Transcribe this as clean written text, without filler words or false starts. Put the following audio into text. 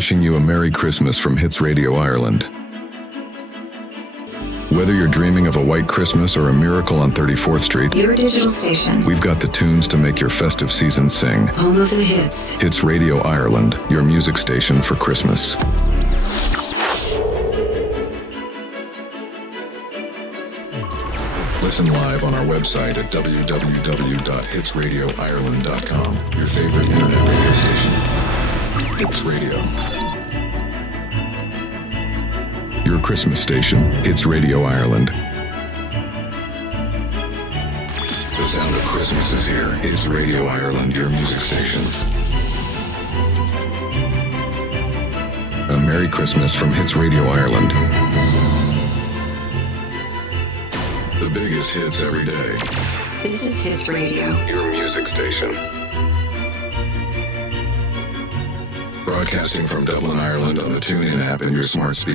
wishing you a Merry Christmas from Hits Radio Ireland. Whether you're dreaming of a white Christmas or a miracle on 34th Street, your digital station, we've got the tunes to make your festive season sing. Home of the hits. Hits Radio Ireland, your music station for Christmas. Listen live on our website at www.hitsradioireland.com, your favorite internet radio station. Hits Radio. Your Christmas station, Hits Radio Ireland. The sound of Christmas is here. Hits Radio Ireland, your music station. A Merry Christmas from Hits Radio Ireland. The biggest hits every day. This is Hits Radio, your music station. Broadcasting from Dublin, Ireland on the TuneIn app and your smart speaker.